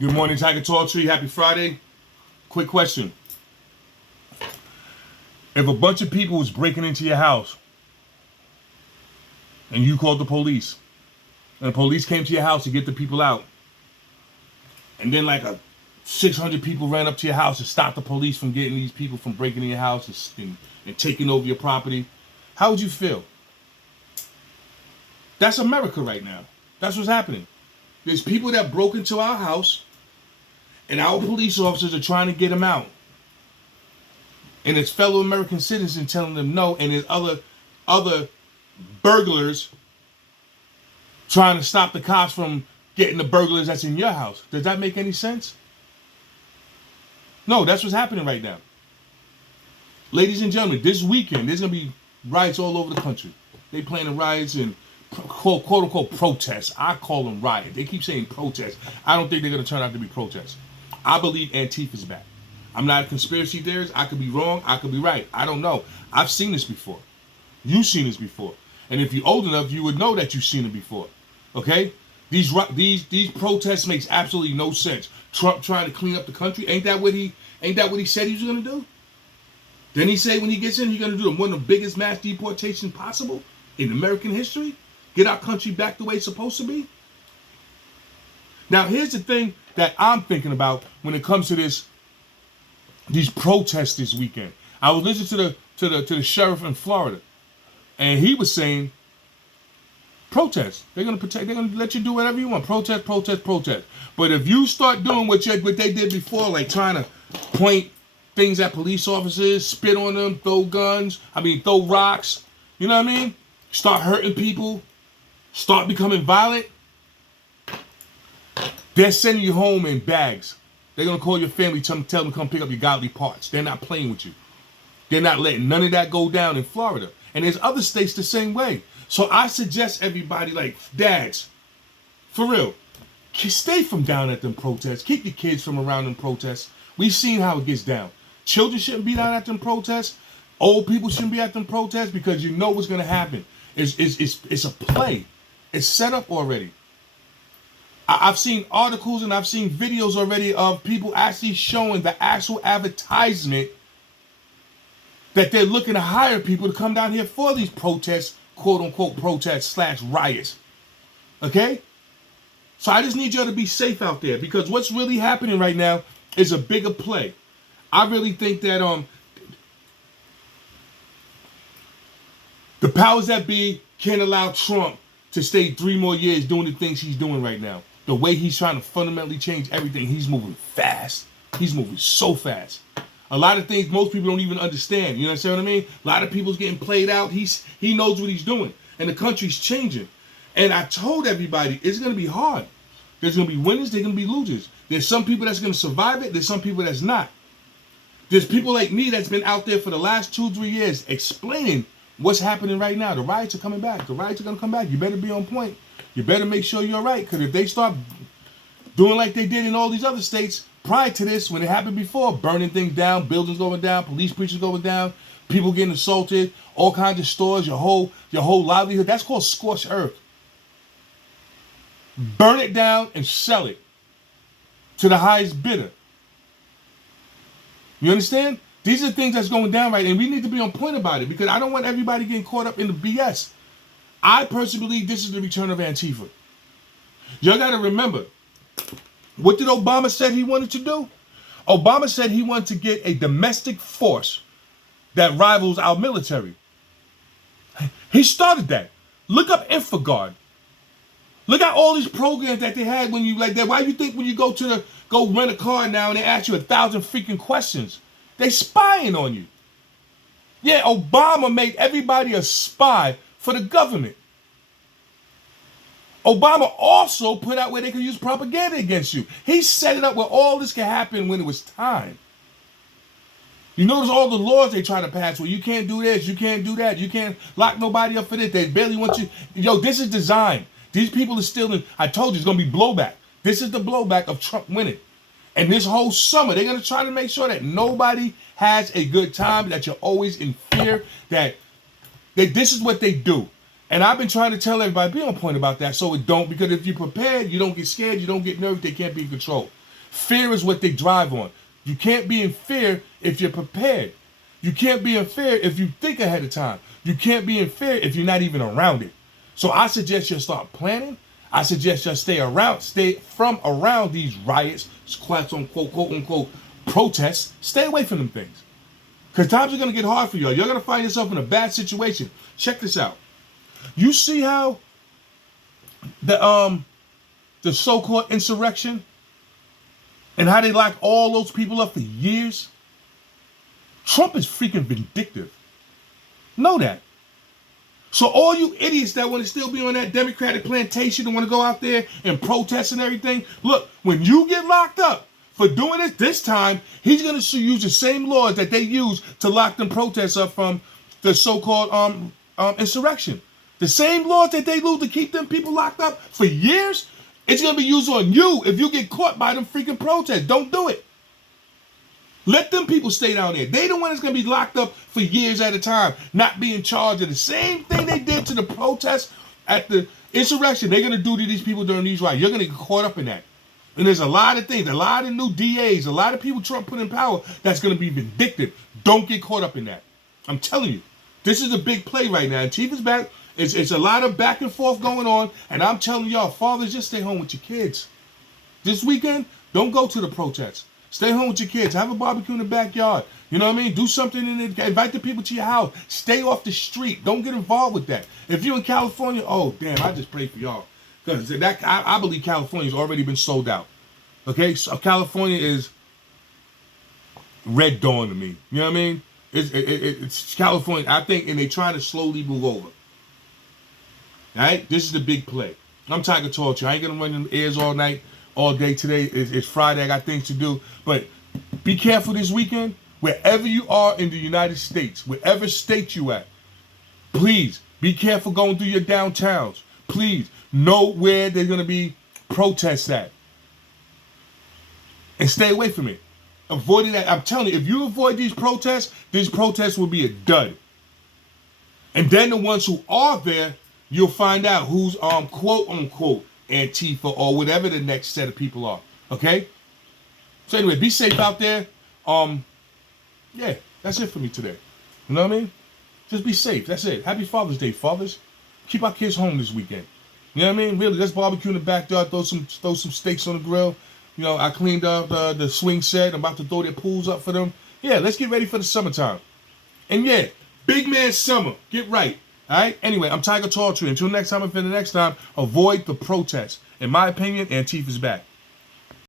Good morning, Tiger Tall Tree. Happy Friday. Quick question. If a bunch of people was breaking into your house and you called the police, and the police came to your house to get the people out, and then like 600 people ran up to your house and stopped the police from getting these people from breaking in your house and taking over your property, how would you feel? That's America right now. That's what's happening. There's people that broke into our house, and our police officers are trying to get them out. And it's fellow American citizens telling them no, and there's other burglars trying to stop the cops from getting the burglars that's in your house. Does that make any sense? No, that's what's happening right now. Ladies and gentlemen, this weekend, there's going to be riots all over the country. They planning riots and quote unquote protests. I call them riots. They keep saying protests. I don't think they're going to turn out to be protests. I believe Antifa's back. I'm not a conspiracy theorist. I could be wrong. I could be right. I don't know. I've seen this before. You've seen this before. And if you're old enough, you would know that you've seen it before. Okay? These protests makes absolutely no sense. Trump trying to clean up the country. Ain't that what he said he was going to do? Didn't he say when he gets in, he's going to do one of the biggest mass deportations possible in American history? Get our country back the way it's supposed to be? Now, here's the thing that I'm thinking about when it comes to these protests this weekend. I was listening to the sheriff in Florida, and he was saying, protest. They're gonna let you do whatever you want. Protest. But if you start doing what they did before, like trying to point things at police officers, spit on them, throw rocks, you know what I mean? Start hurting people, start becoming violent, they're sending you home in bags. They're going to call your family, tell them to come pick up your godly parts. They're not playing with you. They're not letting none of that go down in Florida. And there's other states the same way. So I suggest everybody, like dads, for real, stay from down at them protests. Keep your kids from around them protests. We've seen how it gets down. Children shouldn't be down at them protests. Old people shouldn't be at them protests because you know what's going to happen. It's a play. It's set up already. I've seen articles and I've seen videos already of people actually showing the actual advertisement that they're looking to hire people to come down here for these protests, quote unquote protests / riots. Okay? So I just need y'all to be safe out there because what's really happening right now is a bigger play. I really think that the powers that be can't allow Trump to stay 3 more years doing the things he's doing right now. The way he's trying to fundamentally change everything, he's moving fast. He's moving so fast. A lot of things most people don't even understand. You understand what I mean? A lot of people's getting played out. He knows what he's doing. And the country's changing. And I told everybody, it's going to be hard. There's going to be winners, there's going to be losers. There's some people that's going to survive it. There's some people that's not. There's people like me that's been out there for the last 2-3 years explaining what's happening right now. The riots are coming back. The riots are going to come back. You better be on point. You better make sure you're right. Because if they start doing like they did in all these other states prior to this, when it happened before, burning things down, buildings going down, police preachers going down, people getting assaulted, all kinds of stores, your whole livelihood, that's called scorched earth. Burn it down and sell it to the highest bidder. You understand? These are things that's going down right, and we need to be on point about it because I don't want everybody getting caught up in the BS. I personally believe this is the return of Antifa. Y'all got to remember, what did Obama said he wanted to do? Obama said he wanted to get a domestic force that rivals our military. He started that. Look up InfoGuard. Look at all these programs that they had when you like that. Why do you think when you go rent a car now and they ask you 1,000 freaking questions? They spying on you. Yeah, Obama made everybody a spy for the government. Obama also put out where they could use propaganda against you. He set it up where all this could happen when it was time. You notice all the laws they try to pass where you can't do this, you can't do that, you can't lock nobody up for this. They barely want you. Yo, this is design. These people are still in. I told you it's going to be blowback. This is the blowback of Trump winning. And this whole summer, they're going to try to make sure that nobody has a good time, that you're always in fear, that this is what they do. And I've been trying to tell everybody, be on point about that so it don't, because if you're prepared, you don't get scared, you don't get nervous, they can't be in control. Fear is what they drive on. You can't be in fear if you're prepared. You can't be in fear if you think ahead of time. You can't be in fear if you're not even around it. So I suggest you start planning. I suggest you stay from around these riots, quote unquote, protests. Stay away from them things. Because times are going to get hard for y'all. You're going to find yourself in a bad situation. Check this out. You see how the so-called insurrection and how they lock all those people up for years? Trump is freaking vindictive. Know that. So all you idiots that want to still be on that Democratic plantation and want to go out there and protest and everything, look, when you get locked up for doing it this time, he's going to use the same laws that they use to lock them protests up from the so-called insurrection. The same laws that they use to keep them people locked up for years, it's going to be used on you if you get caught by them freaking protests. Don't do it. Let them people stay down there. They the one that's going to be locked up for years at a time, not being charged of the same thing they did to the protests at the insurrection. They're going to do to these people during these riots. You're going to get caught up in that. And there's a lot of things, a lot of new DAs, a lot of people Trump put in power that's going to be vindictive. Don't get caught up in that. I'm telling you, this is a big play right now. Antifa's back. It's a lot of back and forth going on. And I'm telling y'all, fathers, just stay home with your kids. This weekend, don't go to the protests. Stay home with your kids. Have a barbecue in the backyard. You know what I mean? Do something in it. Invite the people to your house. Stay off the street. Don't get involved with that. If you're in California, oh, damn, I just pray for y'all. Because I believe California's already been sold out. Okay? So California is red dawn to me. You know what I mean? It's California, I think, and they're trying to slowly move over. All right? This is the big play. I'm Tiger Torture. I ain't going to run them ears all night. All day today. It's Friday. I got things to do. But be careful this weekend. Wherever you are in the United States, wherever state you at, please be careful going through your downtowns. Please know where there's going to be protests at. And stay away from it. Avoid that. I'm telling you, if you avoid these protests will be a dud. And then the ones who are there, you'll find out who's quote unquote Antifa or whatever the next set of people are. Okay? So anyway, be safe out there. Yeah, that's it for me today. You know what I mean? Just be safe. That's it. Happy Father's Day, fathers. Keep our kids home this weekend. You know what I mean? Really, let's barbecue in the backyard, throw some steaks on the grill. You know, I cleaned up the swing set. I'm about to throw their pools up for them. Yeah, let's get ready for the summertime. And yeah, big man summer. Get right. All right? Anyway, I'm Tiger Tall Tree. Until next time, avoid the protests. In my opinion, Antifa's back.